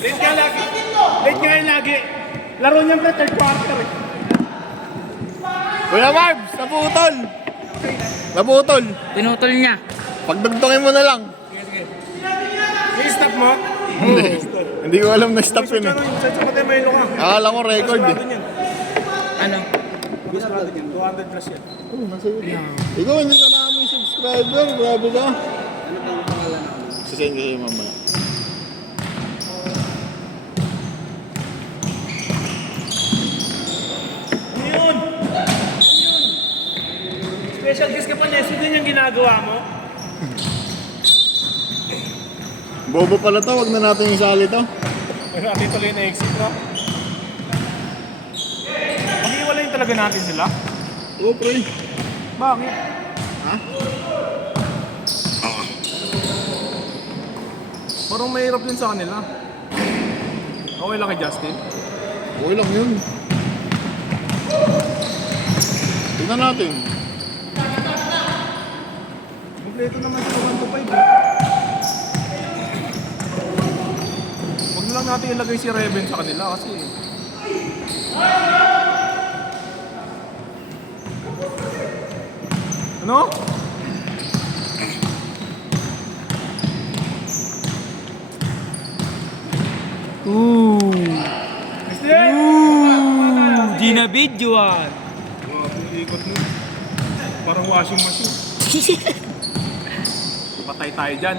Late ka lagi. Late ka yun lagi. Laro niyan pre, third quarter eh. Kuya Marbs, naputol. Naputol. Pinutol niya. Pagdugtungin mo na lang. I-stop mo? Hindi. Hindi ko alam na stop yun eh. Sa patay may ilo ka. Akala ko record eh. Ano? 200 plus yan. Oh, nasa yun. Ikaw, hindi ka namin subscriber. Grabe ka. Sasend ko sa'yo mamaya. Ano yun? Special guest ka pa, Neso din yung ginagawa mo. Bobo pala to, wag na natin isali to. Ay, natin tuloy na exit, no? Mag-iwalayin talaga natin sila. Oo, pre. Bakit? Ha? Parang mahirap din sa kanila. Okay lang kay Justin. Okay lang yun. Tingnan natin. Kompleto naman sila 1-5 eh. Huwag na lang natin ilagay si Reven sa kanila kasi ano? Di na videoan. Ikot mo. Parang washing machine. Patay tayo dyan.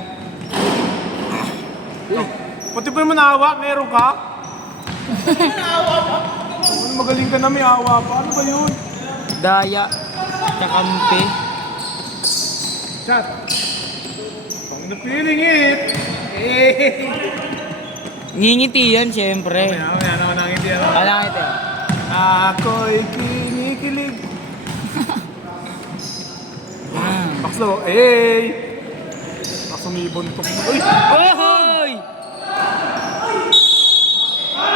Oh, pati pa naman naawa, meron ka? Ano magaling ka na may awa pa? Ano ba yun? Daya. Kakampi. Chat. Pang na feeling it. Eh. Ngingiti yan, syempre. Ayan, ako nangiti ako. Alam ito. Ako'y kinikilig. Bakso, eh. Bakso may buntok. Uy! Ohoy!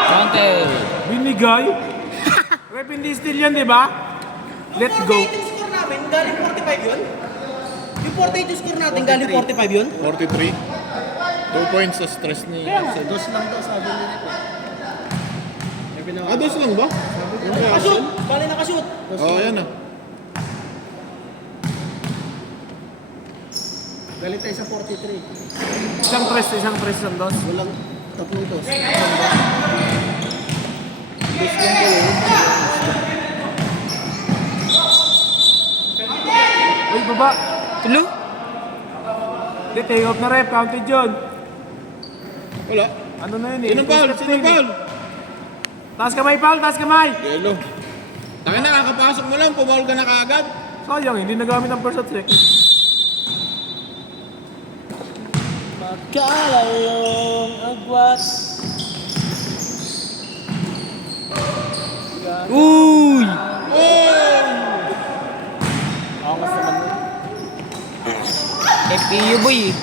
Sante. Binigay? Rep hindi still yan, di ba? Let's go. 48 yung score namin, galing 45 yun? Yung 48 yung score natin, galing 45 yun? 43. 2 points sa stress ni... Dos lang daw sabi ni Rep. Ah, dos lang ba? Yung Nakashoot! reaction? Bali nakashoot! Oo, yan ah. Galing tayo sa 43. Isang press, isang dos. Walang tatlong dos. Uy, baba. Tulo? Hindi, take off na rep. Counted yun. Wala. Ano na yun eh? Sino foul? Sino foul? Taas kamay, Paul. Taas kamay. Yelo. Taka na, kakapasok mo lang, pumaul ka na kaagad. Sayang, hindi nagamit ang first at second. Magkalayong agwat. Uy! Angas naman mo. FPU boy eh.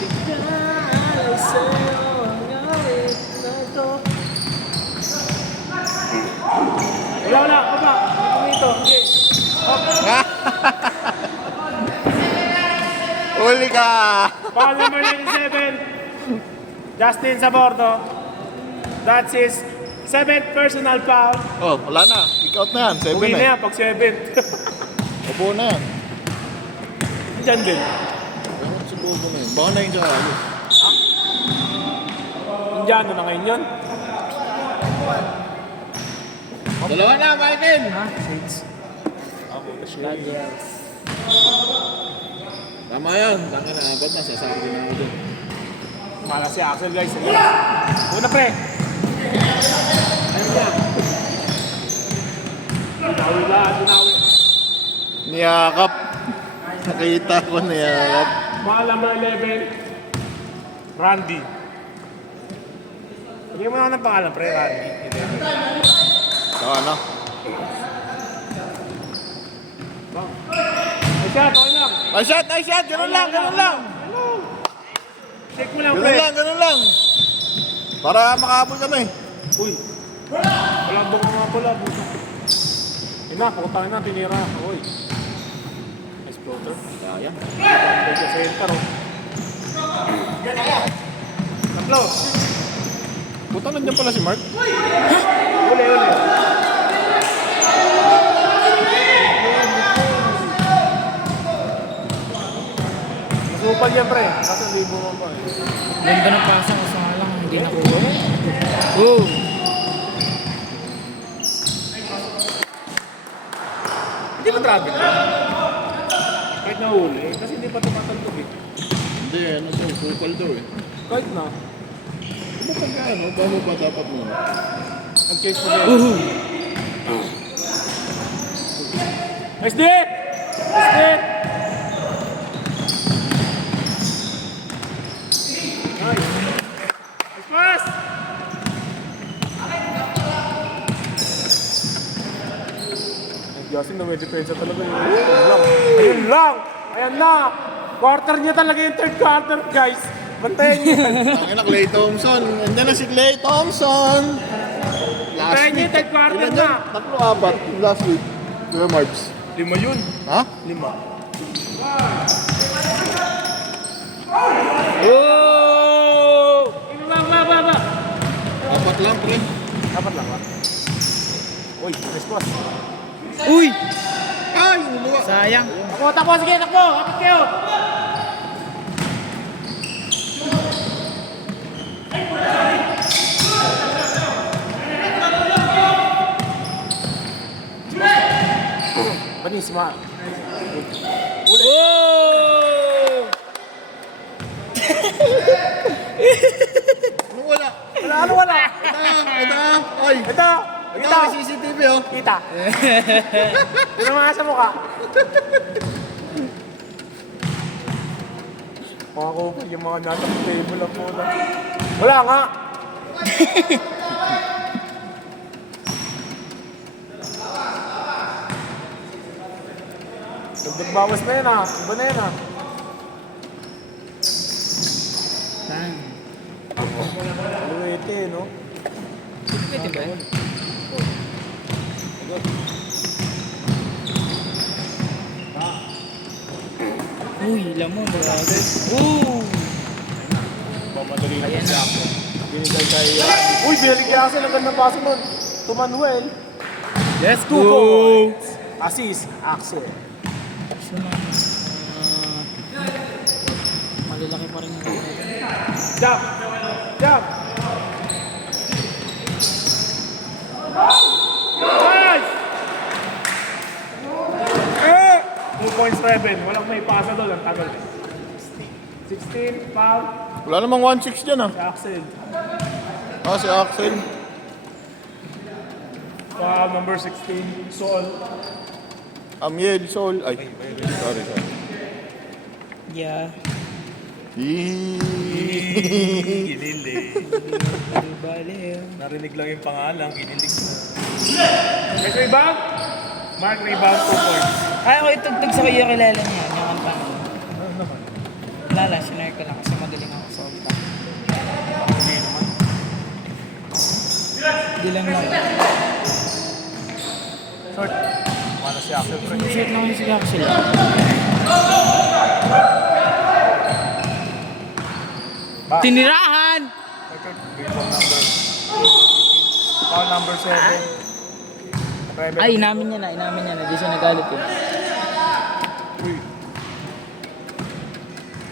Wala. Baba. Dito. Okay. Uli ka! Foul number 97. Justin Sabordo. That's his 7th personal foul. Oh, wala na. Kick out na yan. 7 Uwi na na eh. yan pag 7th. Upo na yan. Diyan din. Ewan si Bobo na yun. Baka na yung dyan. Indiano na ngayon yun. Dalawa na, Michael! Ha? Shades. Tama yan. Tama na, apat na. Sasabi din ako dun. Mala si Axel guys. Una pre. Ayun niya. Dinawi lahat, dinawi. Niyakap. Nakita ko niyakap. Mahal number 11. Randy. Bigyan mo na ako ng pangalan pre, Randy. So ano? Ay shot, okay lang. Nice shot! Nice shot! Ganun lang! Ganun lang! Check mo lang Ganun pre. lang! Ganun lang! Para makapon kami. Uy. Walang bong mga pula. Ina, putangin na, tinira. Uy. Nice floater. Kaya. Big sa center, oh. Tatlo. Puta, nandiyan pala si Mark. Uli. Masupal yan, pre. Kaso libo mo pa eh. Ganda ng pasa ko sa lang. Hindi nakuha. Oh. Hindi ba travel? Kahit nahuli, kasi hindi pa tumatagtog eh. Hindi, ano to, kupal daw eh. Kahit na, Ano pag ano, bago ba dapat mo? mag-chase mo din. Nice dip! Nice dip! Nice. Nice pass! Justin na may depensa talaga yun. Ayun lang! Ayan na! Quarter niya talaga yung third quarter, guys. Bantayan niyo yan. Ang ina, Clay Thompson. Nandiyan na si Clay Thompson. Last Bantayan niyo week. yung third quarter Ilan na. yan? 3-4 yung last week. Kuya Marks. 5 yun. Ha? 5. Oh! Ba. 4 lang, pre. Dapat lang ba? Uy, nice pass. Uy! Ay, luluwa. Sayang. Takbo, sige, takbo! Kapit kayo! Banis, ma. Oh! Ano wala? Wala. Ito. Ay. Ito! Ito, Kita! may CCTV oh. Kita! Pinamanga sa mukha. Mga kupal, yung mga nasa table lang po na. Wala nga! Dagdag bawas na yan ah. Iba na yan ah. Saan? Luwete no? Pwede ba? Uy, lamon. Grabe. Oh! Mamadali na Ayan si na. Axel. Binigay kay... Uy, binigay kay Axel. Ang ganda paso nun. To Manuel. Let's 2 points. Assist, Axel. So, malalaki pa rin yung Jump! Jump! Nice! 2.7. Walang may pasa doon. Ang tagal. 16, foul. Wala namang 1-6 dyan ah. Si Axel. Ah, si Axel. Foul number 16. Sol. Amiel, Sol. Ay, sorry. Yeah. Yee. Bale. Narinig lang yung pangalan. Kinilig na. Next rebound. Mark rebound 2 points. Ay, ako itugtog sa kayo kilala niya. Yung kanta mo. Wala lang, sinare ko lang kasi magaling ako sa kanta. Hindi lang lang. Short. Mana si Axel. Pre. Short lang yung sila sila. Tinirahan! Foul number 7. Ay, inamin niya na. Di siya nagalit eh.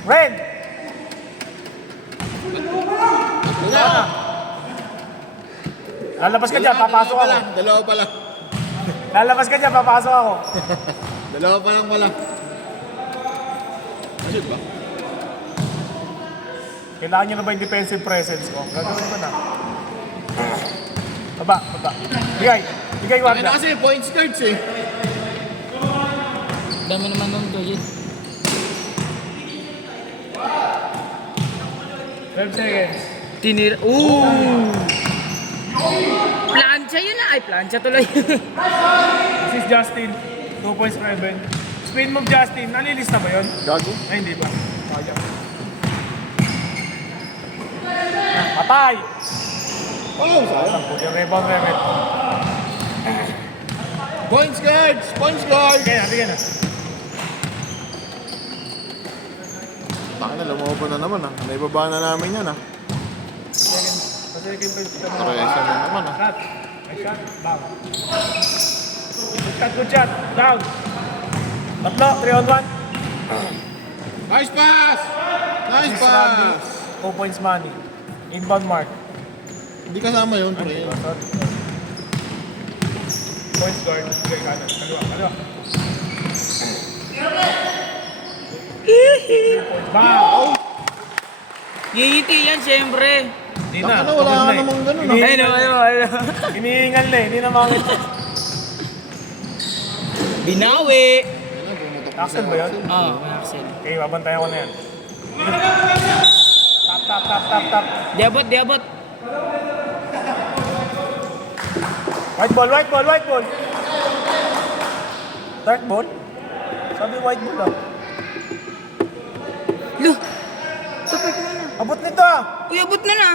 Ren! Lalabas ka dyan, papasok ako. Dalawa pa lang. Lalabas ka dyan, papasok ako. Dalawa pa lang pala. Shoot ba? Kailangan nyo na ba yung defensive presence ko? Gagawin ko na. Baba. Bigay wag Kaya na na. kasi points cards eh. Dami naman nung gadget. 12 seconds. Ooh! Plancha yun ah! Ay, plancha tuloy. This is Justin. 2 points for Evan. Spin move Justin. Nalilista ba yun? Gago. Ay, hindi ba? Sayang. Patay! Oh, sayang. Yung rebound, Remet. Points cards! Points cards! Sige na. Taka na, lumaban na naman ah. Naibaba na namin yan ah. Kasi yung Presa mo naman ah. shot. Nice shot. Down. Good shot. Down. Tatlo. 3 on 1. Nice pass! Nice This Randy. pass! 2 points money. Inbound mark. Hindi kasama yun, pre. Points guard. Okay, kanan. Kaliwa. Bang! Ngingiti yan, syempre. Hindi Baka na. na, wala ka namang ganun ah. Ayun. Hinihingal na eh. Hindi na makakit. Binawi. Axel ba yun? Oo, Axel. Okay, babantayan ko na yan. Tap. Diabot. White ball. Dark ball? Sabi white ball ah. Loh, tapos na na. Abot nito ah! Uy, abot na na.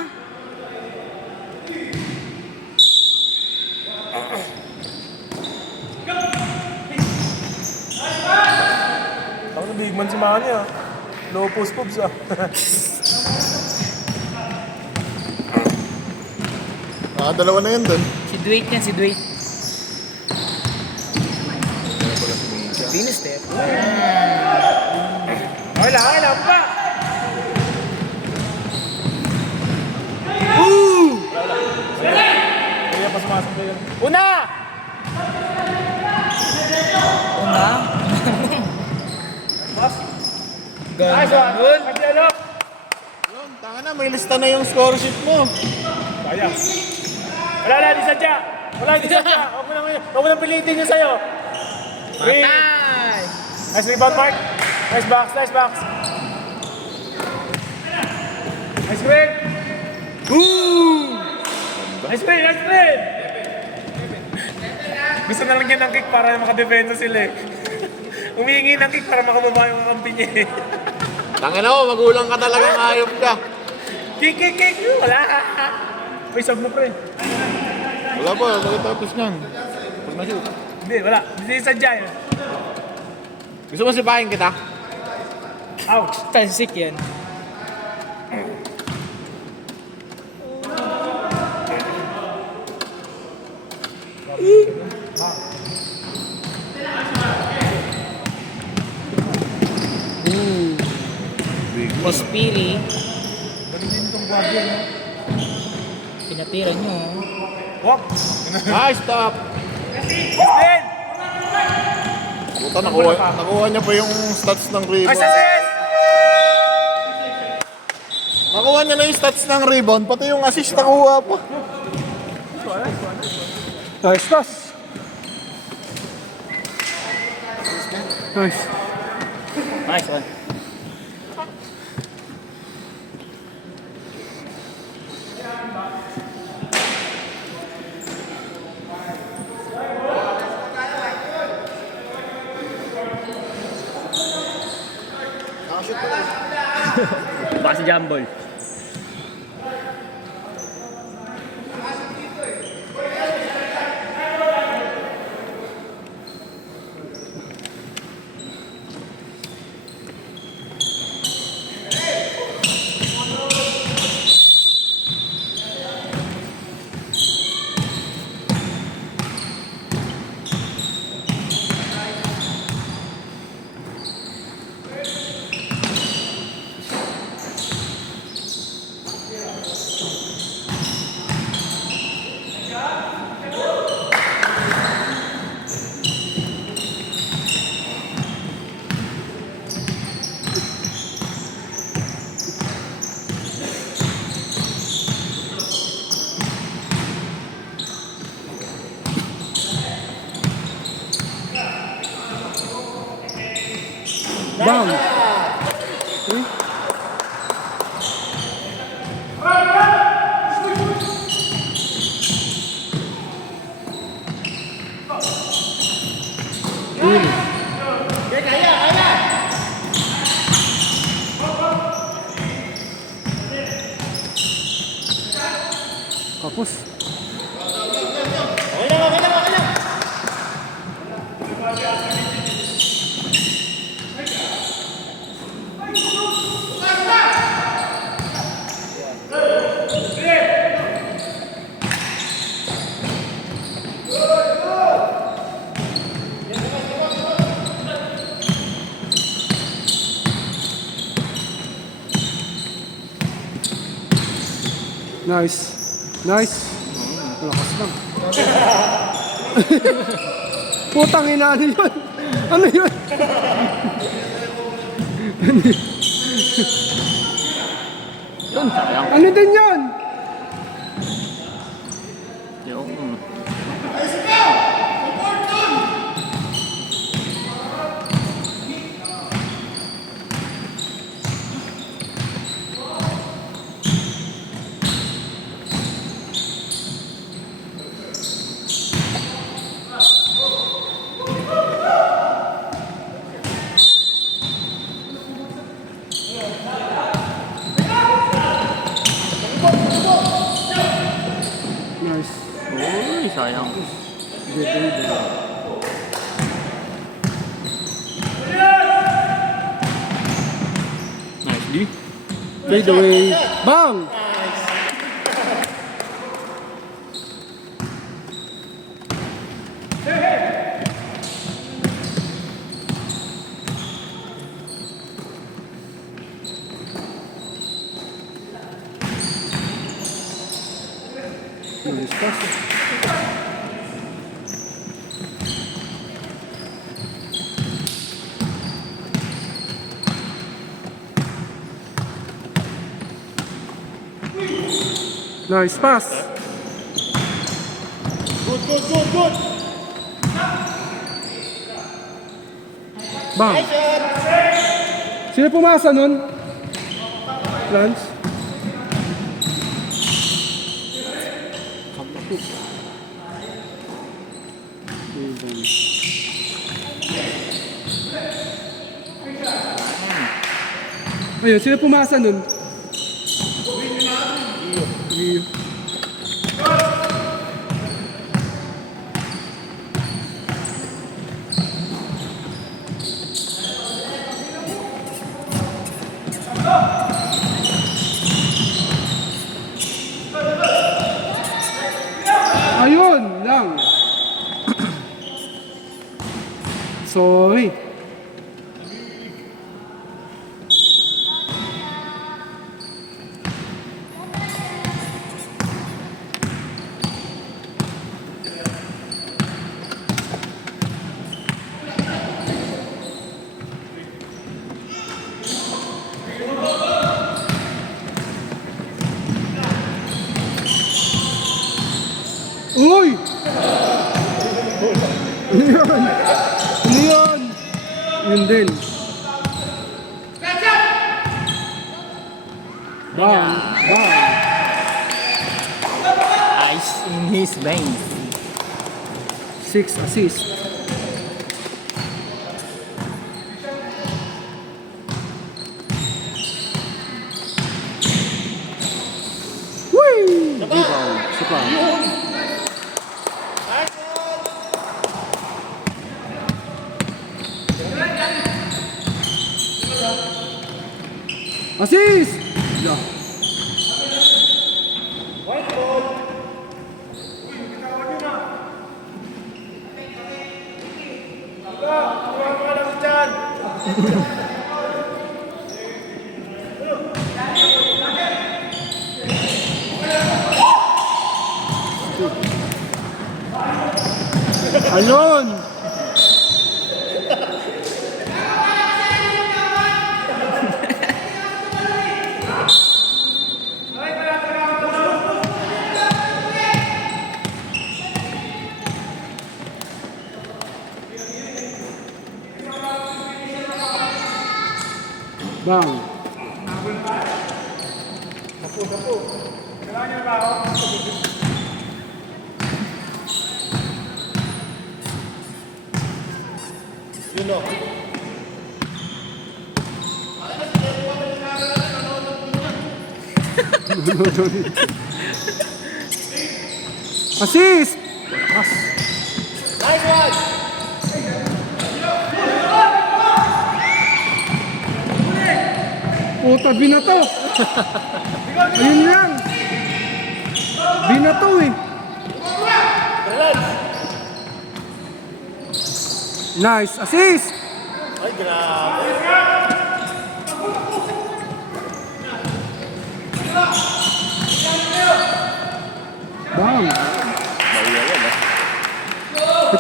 Ako na big man si Manny ah. Low post moves ah. Dalawa na yun dun. Si Dwight yan, si Dwight. Venus step. Okay lang pa! Kaya pa sumasok yun. Una! Una. Nice Ganda one! nun. Pagdalo! Yun, tanga na, may lista na yung score sheet mo. Sayang. Wala, di sadya! Huwag mo nang pilitin yun sa'yo. Patay. Nice rebound, Mark. Nice box. Nice screen. Nice screen. Gusto na lang yan ng kick para makadepensa sila eh. Humihingi ng kick para makababa yung kakampi niya eh. Tanga na mo, magulang ka talagang ayop ka. Kick. Wala. May sub mo, pre. Wala pa, pagkatapos niyan. Pag na-shoot. Hindi, wala. Hindi sadya yun. Gusto mo sipahin kita? Ouch. Tansik yan. Pospiri. Galing din itong guardia, no? Pinatira nyo. Wop! Nice stop! Spin! Puta, nakuha niya pa yung stats ng Nice rebound. assist! Nakuha niya na yung stats ng rebound, pati yung assist nakuha pa. Nice toss! Nice. Nice one. Baka si Jambol. Down. Kapus. Nice. Nice. Lakas lang. Putang ina, ano yun? Ano yun? Yun, sayang. Ano din yun? Yung... Nice. Uy, sayang. Nice, D. Fade away. Bang! Nice pass. Nice pass. Good, good, good, good. Bang. Nice shot. Sino pumasa nun? Lance? Ayun, sino pumasa nun? Rio. Ayun lang. Sorry. Uy! Ano yun? Ano yun? Yun din. Bang! Bang! Ice in his veins. 6 assists. Whee! Rebound. Isa pa. Assist! Yeah. Ayun! Bang! You know. Assist! Nice one. Puta, binato! Ayun lang! Binato eh! Nice! Assist! Ay, grabe.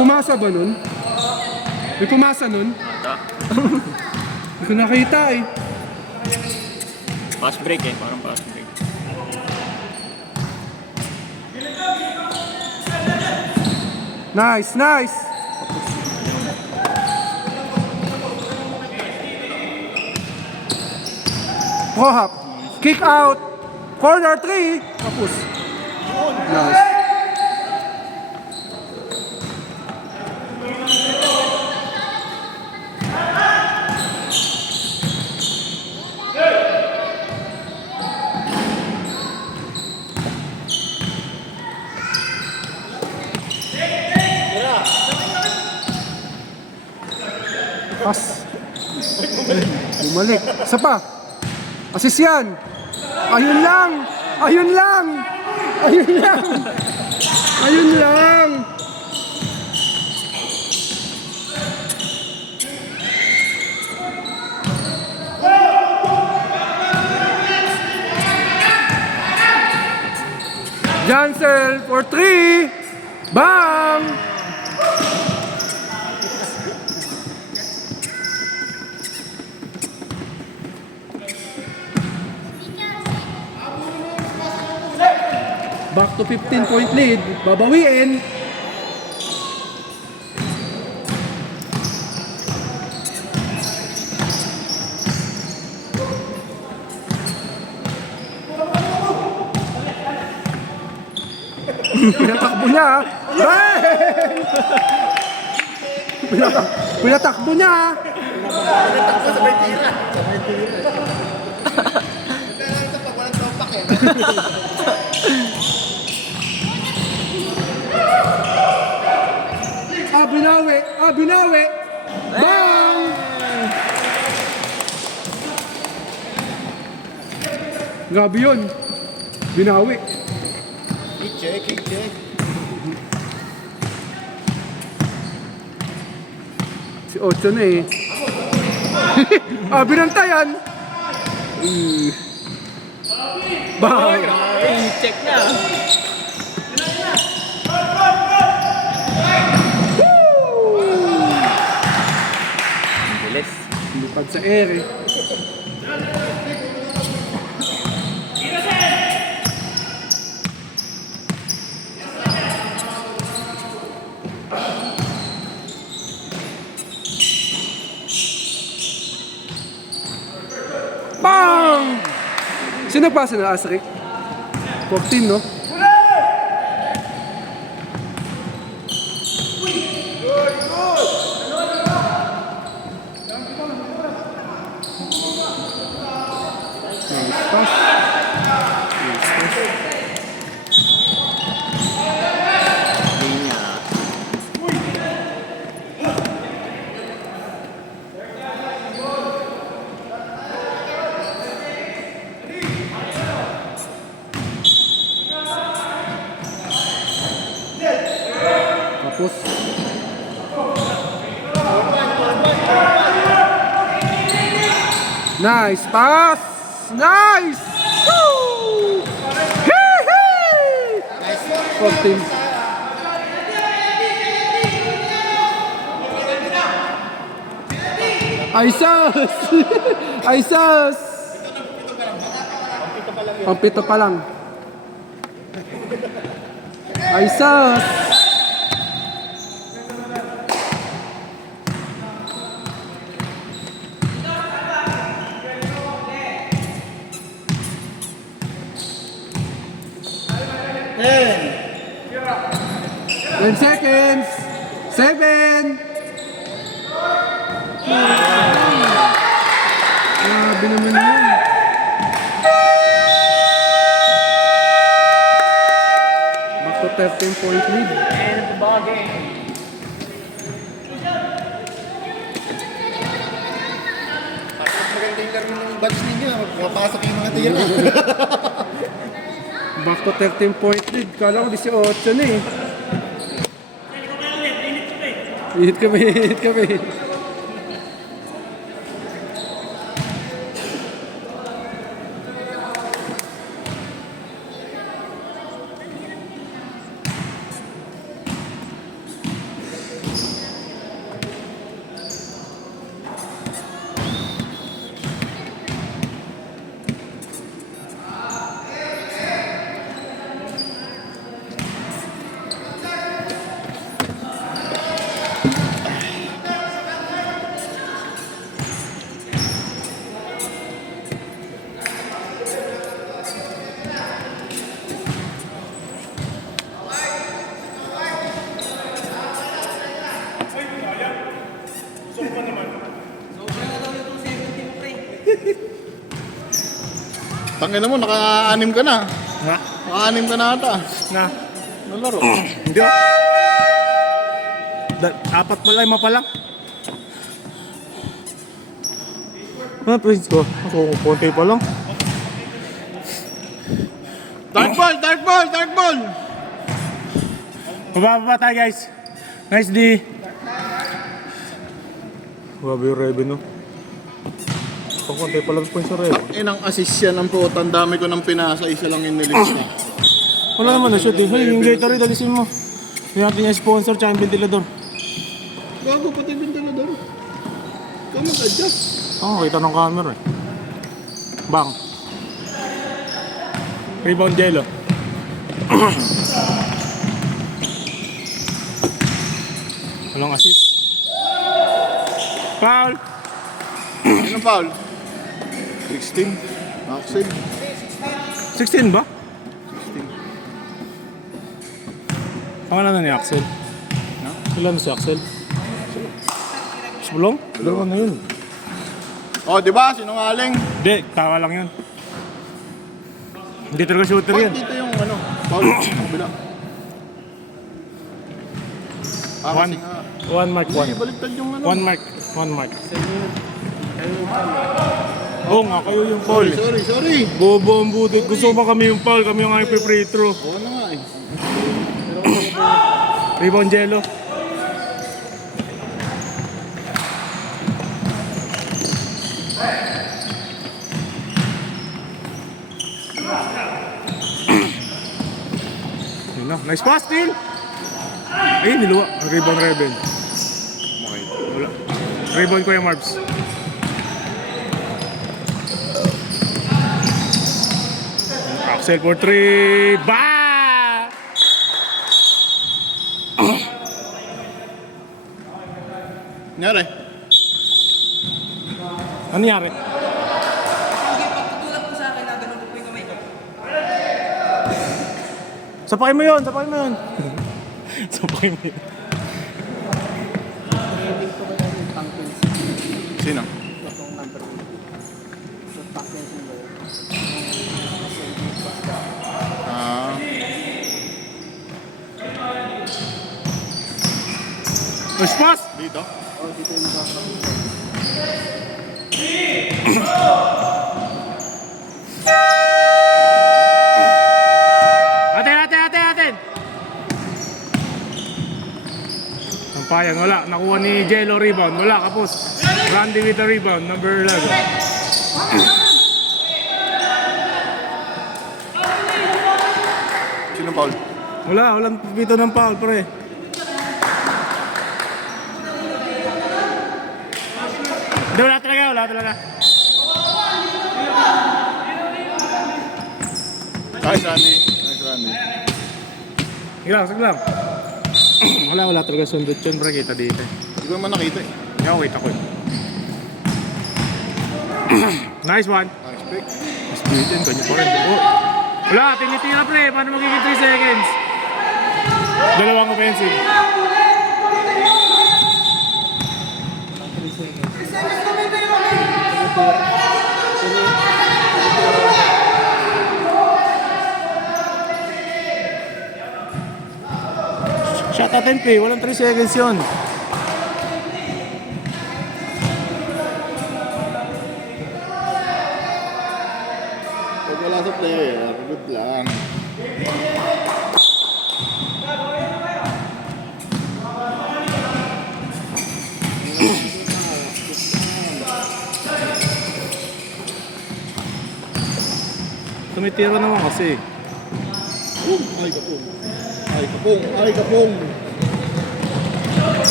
pumasa ba nun? May pumasa nun? Hindi ko nakita eh. Fast break eh, parang fast break. Nice, nice! Pro-hop. Kick out. Corner 3. Tapos. Nice. Pas. Bumalik. Isa pa. Assist yan. Ayun lang. Ayun lang. Ayun lang. Ayun lang. Jansel for 3. Bang! Back to 15-point lead. Babawiin. Pinatakbo niya. Bang! Pinatakbo niya. Pinatakbo sabay tira. Sabay tira. Kailangan ito pag walang tropak eh. Binawi. Binawi. Bang! Grabe yun. Binawi. Kick check, kick check. Si Ocho na eh. Binantayan. Bang! Check na. Bilis. Lupad sa air eh. Bang! Sino nagpasa na Asrik? 14, no? Tapos nice pass! Nice! Woo! Hee-hee! 14. Aisas! Aisas! Pampito pa lang. Aisas! Ten. 10 seconds. 7. Grabe naman yun. Back to 13-point lead. Maganda yung laro ng batch ninyo. Mapasok yung mga tira. Back to 13-point lead. Kala ko 18 na eh. Init kami, init kami. Tangina mo, naka-anim ka na. Nga. Naka-anim ka na ata. Na. Nalaro. Hindi oh. Apat pala, 5 pa lang. Prince ko. Ako, konti pa lang. Dark ball, dark ball, dark ball! Bababa tayo guys. Nice D. Grabe yung revenue. Konti pa lang sponsor eh. Inang assist yan ang puto. Ang dami ko nang pinasa. Isa lang yung nilis niya. Wala naman na shoot eh. Hey, yung Gatorade, alisin mo. Yung natin yung sponsor, tsaka yung ventilador. Gago, pati ventilador. Ikaw mag-adjust. Oo, kita ng camera eh. Bang. Rebound Jello. Walang assist. Foul! Anong foul? 16. Axel. 16 ba? Pangalan na ni Axel. Ilan na si Axel? Sulong? Dalawa na yun. Oh, di ba? Sinungaling. Hindi, tawa lang yun. Hindi talaga shooter yan. Dito yung ano, foul. Ang kabila. One. Kasi nga. One mark, one. Hindi, baliktad yung ano. One mark, one mark. Oo nga, kayo yung foul. Sorry. Bobo ang budit. Gusto pa kami yung foul, kami yung aming free throw. Oo na nga eh. Rebound Jello. Yun na. Nice pass, Neil! Ayun, niluwa. Rebound Rebel. Okay. Wala. Rebound ko yung Marbs. Axel for 3. Ba! Nyari. Ano nangyari? Hindi, pagtutulak mo sa akin na ganun po yung kamay ko. Sapakin mo yun, sapakin mo yun. Sapakin mo yun. Sino? Ah. Push pass! Dito? Atin! Sampayan, wala. Nakuha ni Jello rebound. Wala, kapos. Randy with the rebound, number 11. Sino foul? Walang pito ng foul, pre. Hindi, wala talaga. Nice, Randy. Saglang. Wala talaga sundot yun, pre. Kita dito. Hindi ko naman nakita eh. Hindi ako kita ko. Nice one. Respect. Mas bitin, kanya pa rin. Oh. Wala, tinitira pre. Paano magiging 3 seconds? Dalawang offensive. Shot attempt eh. Walang 3 seconds yun. Pag wala sa player, good lang. Tumitira naman kasi. Ay, kapong. Ay, kapong.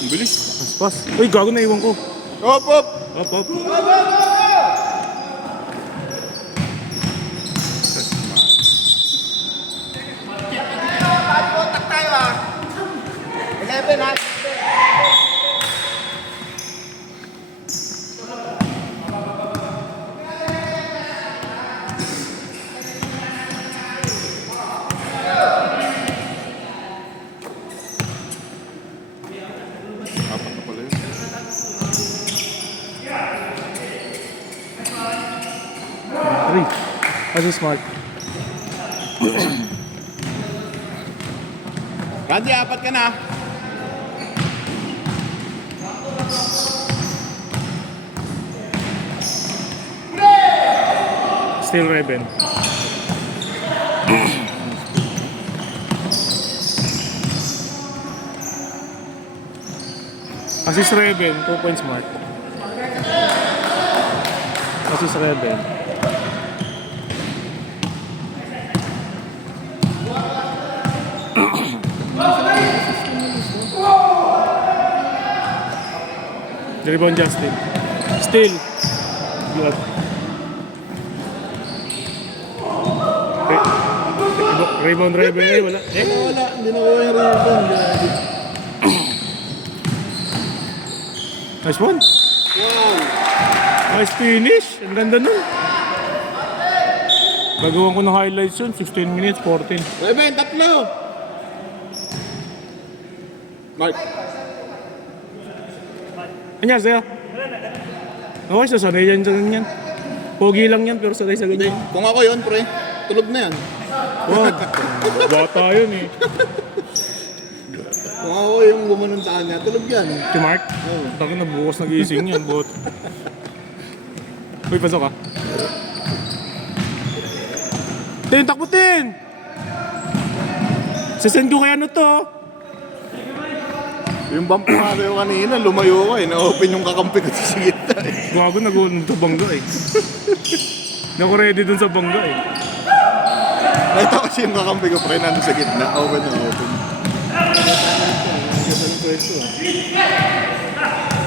Ang bilis. Pas. Uy, gago na iwan ko. Hop! Up. Contact tayo ah. 11 ha. Apat na pala yun. Kasi smart. Randy, apat ka na. Still Reben. Assist Reben, 2 points mark. Assist Reben. Rebound Justin. Still. Good. Rebound Reben. Ay, wala. Wala, hindi na kuha yung rebound. Nice one. Wow! Nice finish. Ang ganda nun. Gagawan ko ng highlights yun. 16 minutes, 14. Reben, tatlo! Mark. Anya, sa'yo? Okay, sasanay yan sa ganyan. Pogi lang yan, pero sanay sa Hindi, ganyan. kung ako yun, pre, tulog na yan. Wow. Bata yun eh. Kung ako yung gumanon sa kanya, tulog yan. Si Mark? Oo. Taka na bukas nag-iising yan, bot. Uy, pasok ka. Tin, takbo Tin! Sasend ko kaya ano to? Yung bump ko nga sa'yo kanina, lumayo ka eh. Na-open yung kakampi ko sa gitna eh. Gago, nag-uunod sa bangga eh. Naku-ready dun sa bangga eh. Nakita ko kasi yung kakampi ko, pre, nandun sa gitna. Open na open.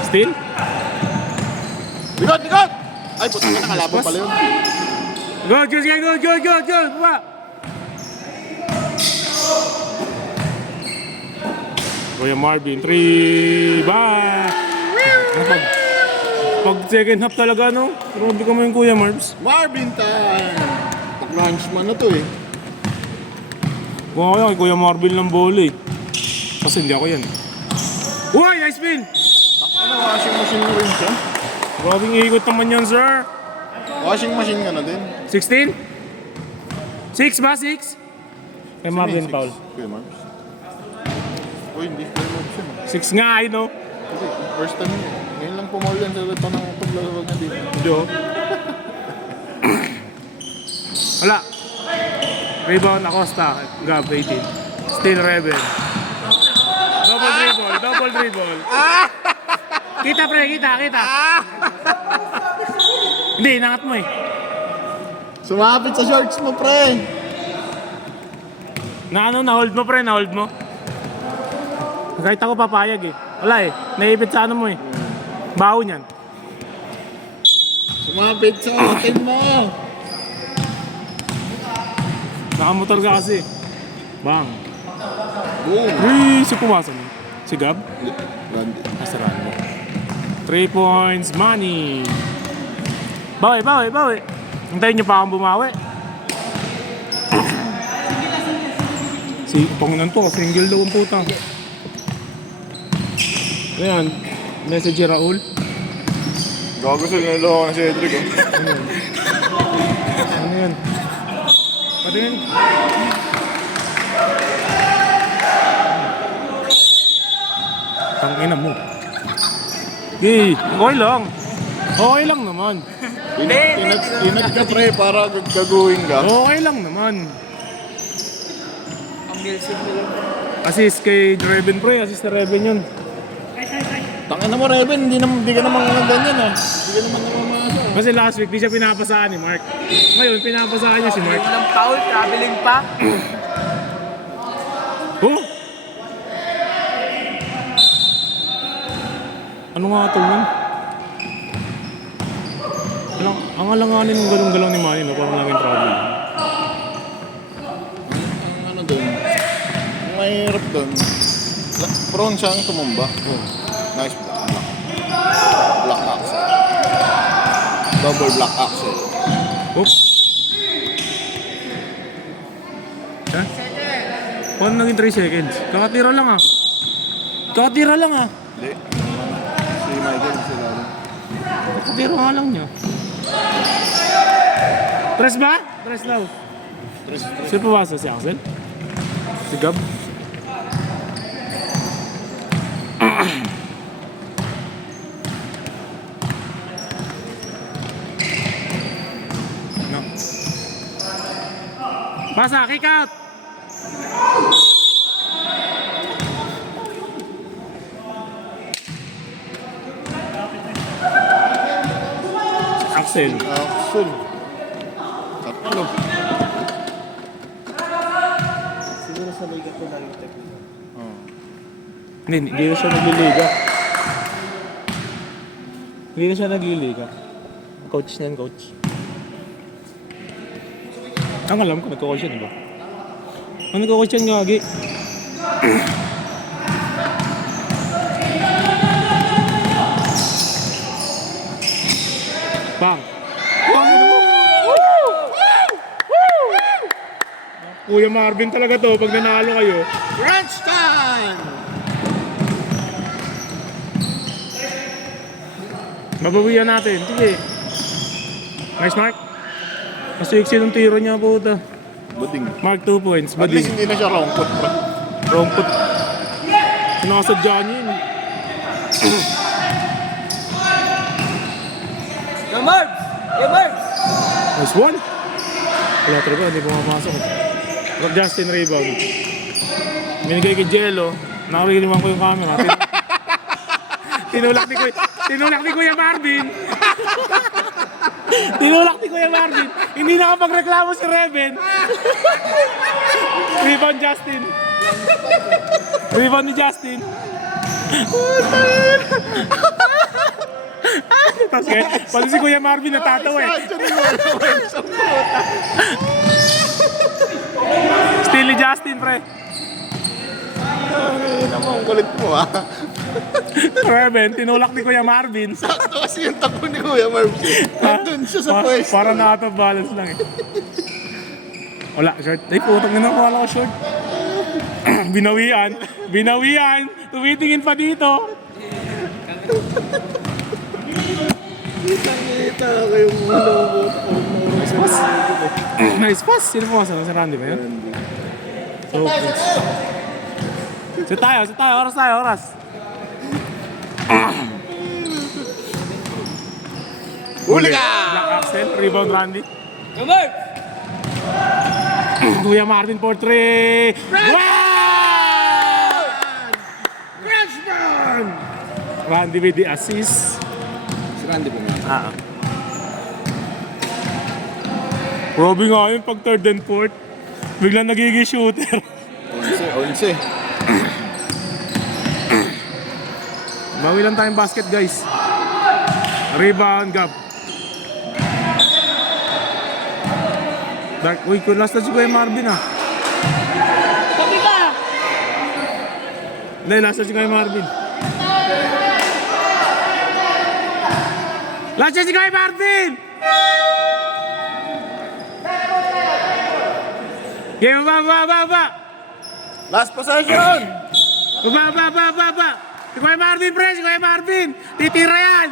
Still? Likod, likod! Ay, puto ka na, kalaban pala yun. Go, go! Baba! Kuya Marvin, 3 ba? Pag second half talaga, no? Grabe ka mo yung Kuya Marvs. Marvin time! Pa-crunch man na to eh. Kung ako yan, kay Kuya Marvin ng bola eh. Kasi hindi ako yan. Uy, nice spin! Ano, washing machine mo rin siya? Grabing ikot naman yan, sir. Washing machine ka na din. 16? 6 ba? 6? Kay Marvin Paul. Kuya Marvin. Uy, hindi ko yung option. 6 nga, I know. Kasi first time yun. Ngayon lang pumaul yan sa tanong paglalawag na dito. Jo. Wala. Rebound Acosta. Gab 18. Still Rebel. Double dribble. Kita pre, kita. Hindi, inangat mo eh. Sumapit sa shorts mo, pre! Na-hold mo pre, na-hold mo. Kahit ako papayag eh. Wala eh, naipit sa ano mo eh. Baho niyan. Sumapit sa atin mo! Nakamotor ka kasi. Bang. Boom! Uy, si pumasok niya. Si Gab? Randy. Nasaraan mo. 3 points, money. Bawi. Hintayin niyo pa akong bumawi. Si pangunan to, single daw ang puta. Ayan, message si Raul. Gago sa niloko na si Edric, oh. Ano yan? Patingin. Tangina mo. Hey, okay lang naman. Inat ka, pre, para gagawin ka. Okay lang naman. Ang Milsim nila. Assist kay Reven pre, assist na Reven yun. Tangina mo, Reven, hindi ka naman ganyan, ah. Hindi ka naman namamasa. Kasi last week, di siya pinapasaan ni Mark. Ngayon, pinapasaan niya si Mark. Walang foul, traveling pa. Oh! Ano nga ito yun? Ang alanganin ng galong-galong ni Manny, no? Parang naging trouble. Ang ano dun, ang mahirap dun, prone siyang tumumba. Nice block. Block axle. Double block axle. Oops! Ha? Paano naging 3 seconds? Kakatira lang ah. Hindi. Si Michael, si Lalo. Kakatira nga lang niya. Press ba? Breslau. Sino pumasok? Si Axel? Si Gab? No. Basa, kick out! Axel. Axel. Tatlo. Siguro sa liga ko lang yung technique. Hindi na siya nagliliga. Hindi na siya nagliliga. Coach na yan, coach. Ang alam ko, nagko-coach yan, di ba? Ang nagko-coach yan, gagi. Bang! Bang! Ano mo? Kuya Marvin talaga to pag nanalo kayo. Crunch time! Mabawian natin. Sige. Nice, Mark. Masiksi ng tiro niya, puta. Buding. Mark, 2 points. At least Bading. hindi na siya wrong foot. Wrong foot. Sinakasadya niya yun. Yo, Marbs! Yo, Marbs! Nice one. Wala talaga, hindi pumapasok. Rock Justin rebound. Binigay kay Jello. Nakariliwan ko yung camera. Tinulak ni Kuya Marvin. Tinulak ni Kuya Marvin. Hindi nakapagreklamo si Reven. Rebound Justin. Rebound ni Justin. Tapos pati si Kuya Marvin natatawa eh. Still ni Justin, pre. Ano naman, ang galit mo ah. Reven, tinulak ni Kuya Marvin. Sakto kasi yung takbo ni Kuya Marbs. Nandun siya sa pwesto. Para na out of balance lang eh. Wala, short. Ay, putang na wala ko short. Binawian. Binawian. Tumitingin pa dito. Kita ko yung ulo mo. Nice pass. Sino po sa Randy ba yun? So, sit tayo. Oras tayo, oras. Huli ka! Black Axel, rebound Randy. Yo, Marbs! Kuya Marvin for 3. Wow! Crunch time! Randy with the assist. Si Randy po nga. Robby nga yun pag third and fourth. Biglang nagiging shooter. 11. Bawi lang tayong basket, guys. Rebound, Gab. Dark, uy, last na si Kuya Marvin ah. Kapi ka! Hindi, last na si Kuya Marvin. Last na si Kuya Marvin! Okay, baba! Last possession! Baba! Si Kuya Marvin, pre! Si Kuya Marvin! Titira yan!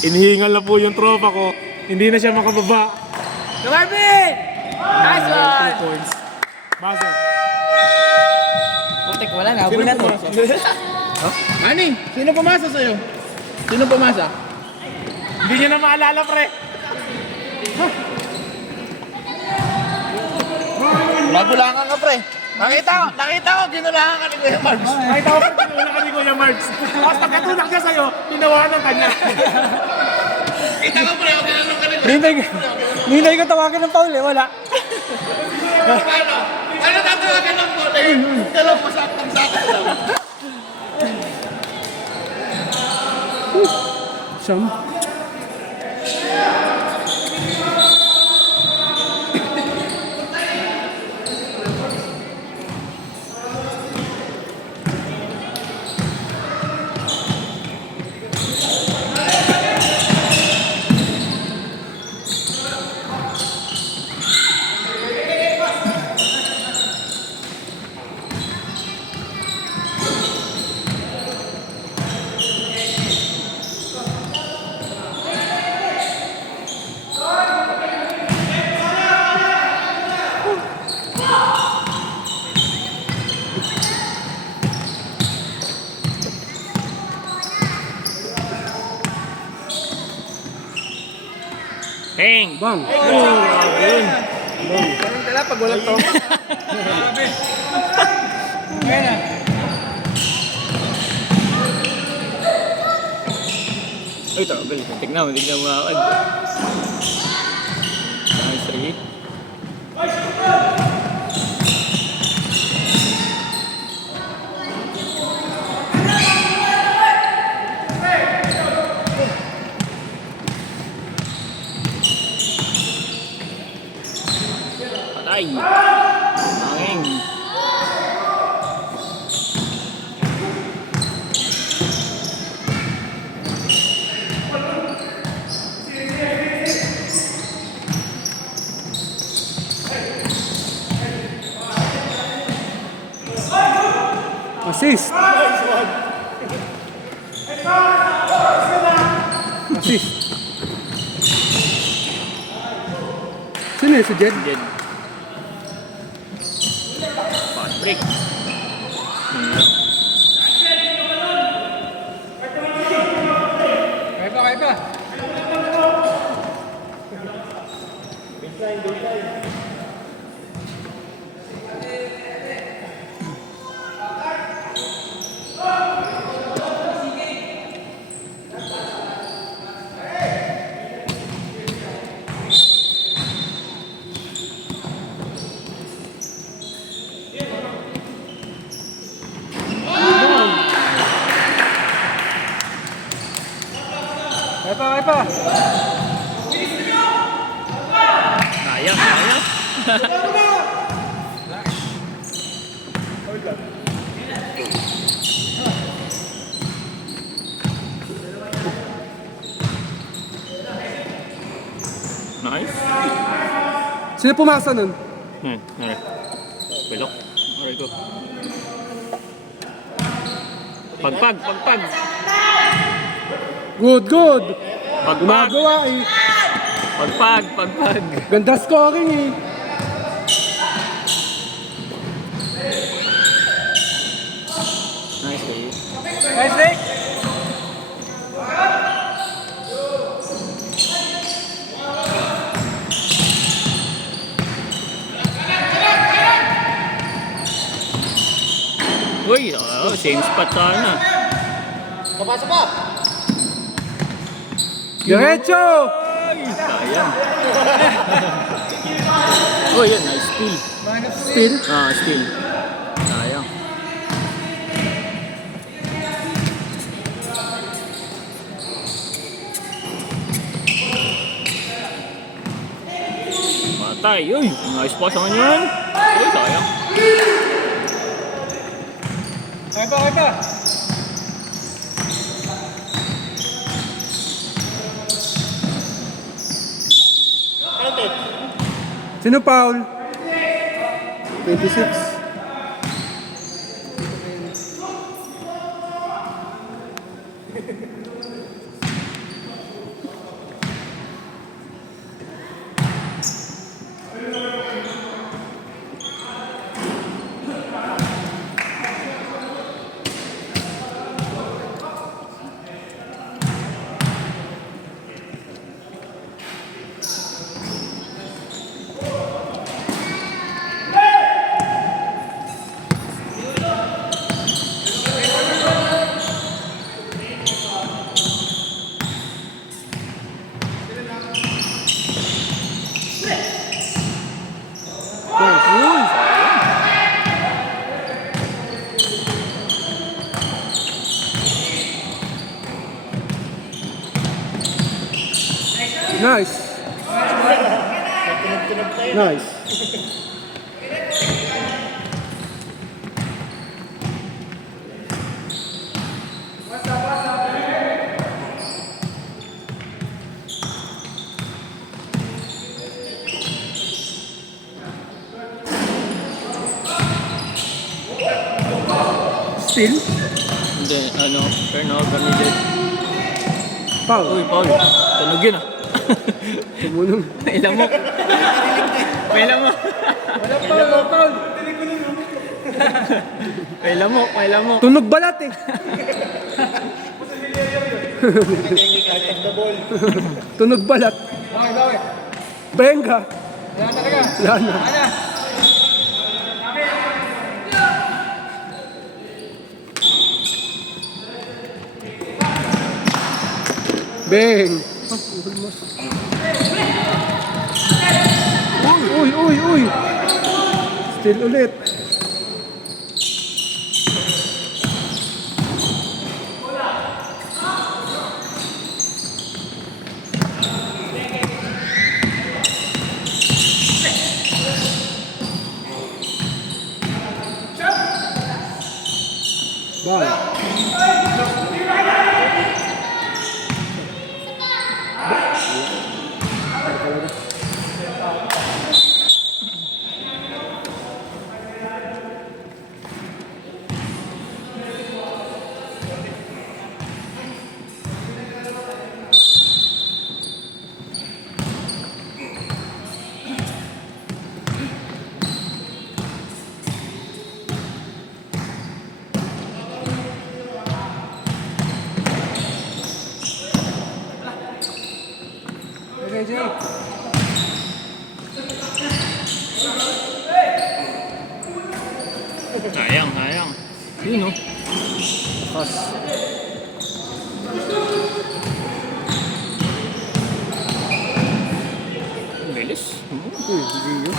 Inihingal na po yung tropa ko. Hindi na siya makababa. Yo, Marvin! Nice one! 2 points. Buzzer. Putik, wala na. Habol na to. Ani, sino pumasa sa'yo? Sino pumasa? Hindi niya na maalala, pre. Magulangan ka pre. Nakita ko, ginulangan ka ni Kuya Marbs. Nakita ko pa tinulak ka ni Kuya Marks. Tapos pagkatulak niya sa'yo, tinawanan ka niya. Kita ko pre, ginulangan ka ni Kuya Ninay ko tawagan ng Paul eh, wala. Paano? Ano tatawagan ng po? Dalaw pa sa sakit lang. Siyam. Peng! Bang. Oh, grabe yun. Ganun ka lang pag walang tropa. Uy, trouble. Tignan mo agad. Nice, Ricky. Patay. Hanging. Assist. Assist. Sino yun? Si Jed? Dead. Fast break. Kaya pa. Kaya pa. Sayang. Nice. Sino pumasa nun? Nari. Belok. Aray ko. Pagpag. Good. Pagpag. Gumagawa eh. Pagpag. Ganda scoring eh. Nice, Ricky. Nice, Rick. Uy, same spot sana. Papasok pa! Diretso! Sayang. Oh, yun. Nice steal. Still. Steal. Sayang. Matay. Uy, nice pass naman yun. Uy, sayang. Kaya pa. Anong tit? Sino foul? 26. Nice. Nice. Still? Hindi, turnover needed. Foul. Uy, Paul. Tunog yun ah. Tumunong. May lamok. May lamok. Foul. May lamok. Tunog balat eh. Tunog balat. Benga. Yan talaga. Yan na. Ano? Beng. Uy, uy, uy. Still ulit. Bang. Okay, Jake. Sayang, sayang. Yun, no? Pas. Ang bilis. Uy, Gio.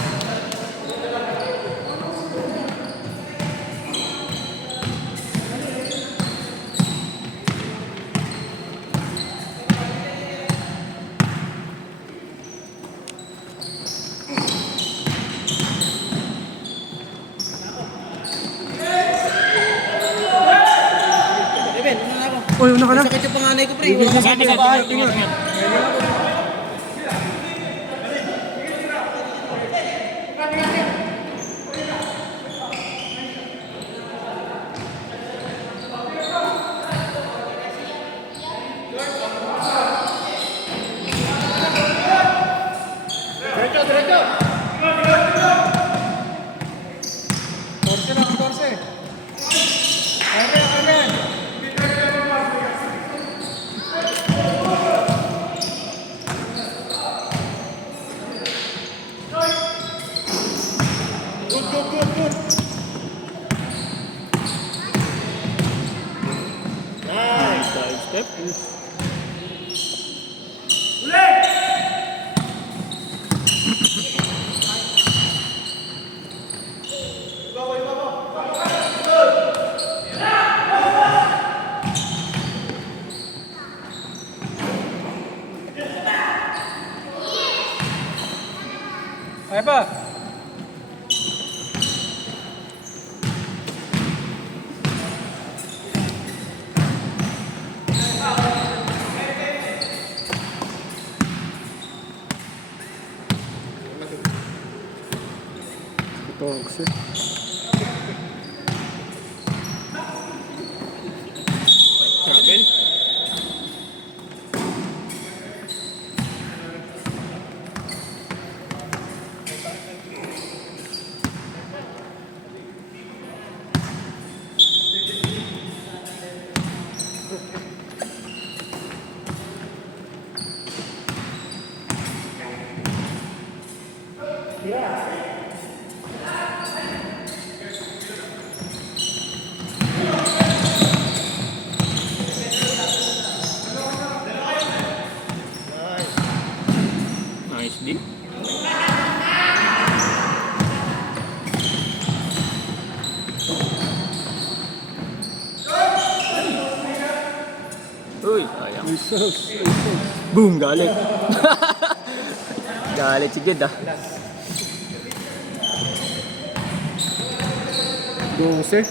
Ben, una na ako. Uy, una ka na. Sakit yung panganay ko, pre. Sige, Wala sige, sa bahay. sige. Diretso, diretso. 14 na, 14. Amen, amen. Good, good, good, good. Nice. Side step. Kaya pa. Ito kasi. Travel. Nice D. Uy, sayang. Jesus. Boom, galit. Galit si Gid ah. 12.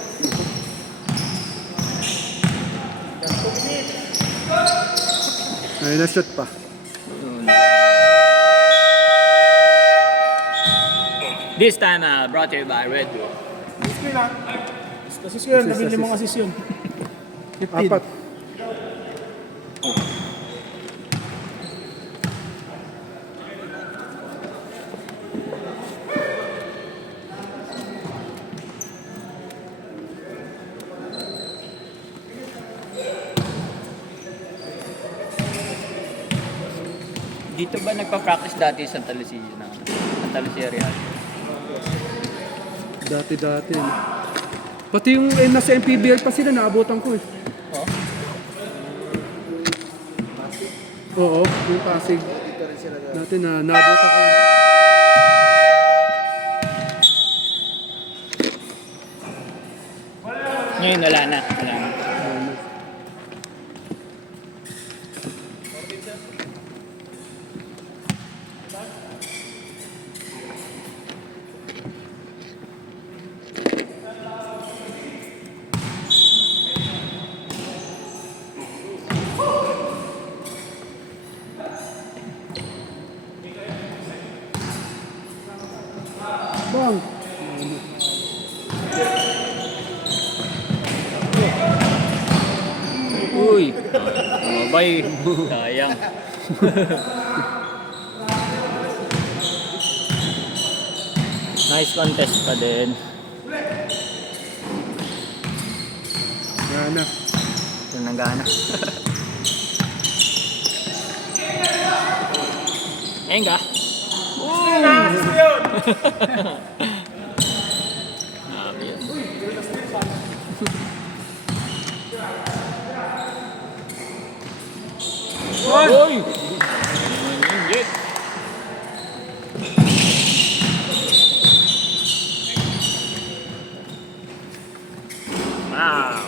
Ay, na-shot pa. This time brought to you by Red Bull. Assist yun, 15 assist yun. 15. Apat. Dito ba nagpa-practice dati sa Santa Lucia na? Santa Lucia Real. Dati-dati. No? Pati yung nasa MPBL pa sila, naabutan ko eh. Oh? Oo, yung Pasig. Dito rin sila na. Dati na naabutan ko. Ngayon wala na. Wala na. Bang! Uy! Mabay. Sayang. Nice contest pa din. Yan na. Yung nanggana. Ayun ka. Grabe yun. Uy! Jet. Wow!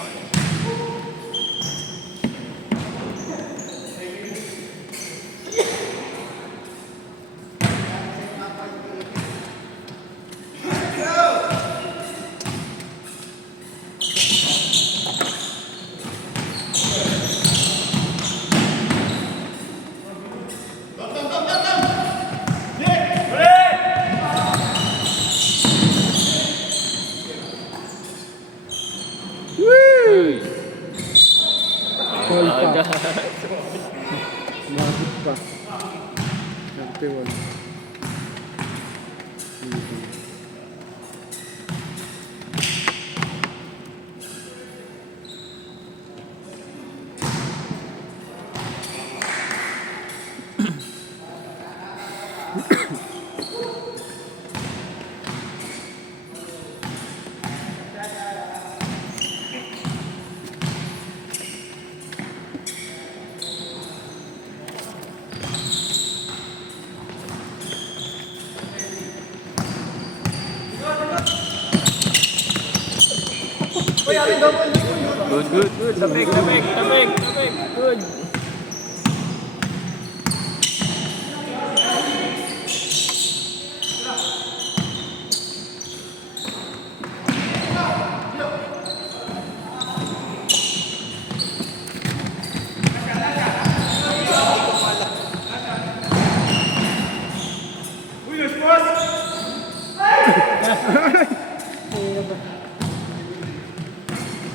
Call pa. Aga. Mahigit pa. 31. Good. Tabig. Good.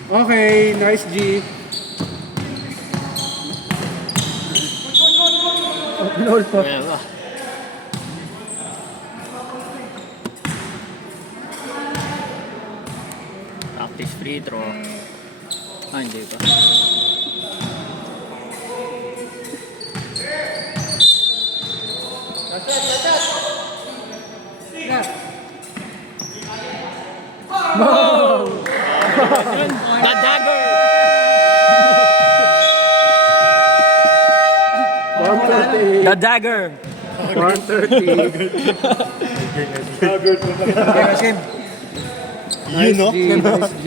Okay, nice G. Upload pa. Kaya ba? Practice free throw. Ah, hindi pa. The dagger! 130. The dagger! 130. Yun, no? Nice G, nice G.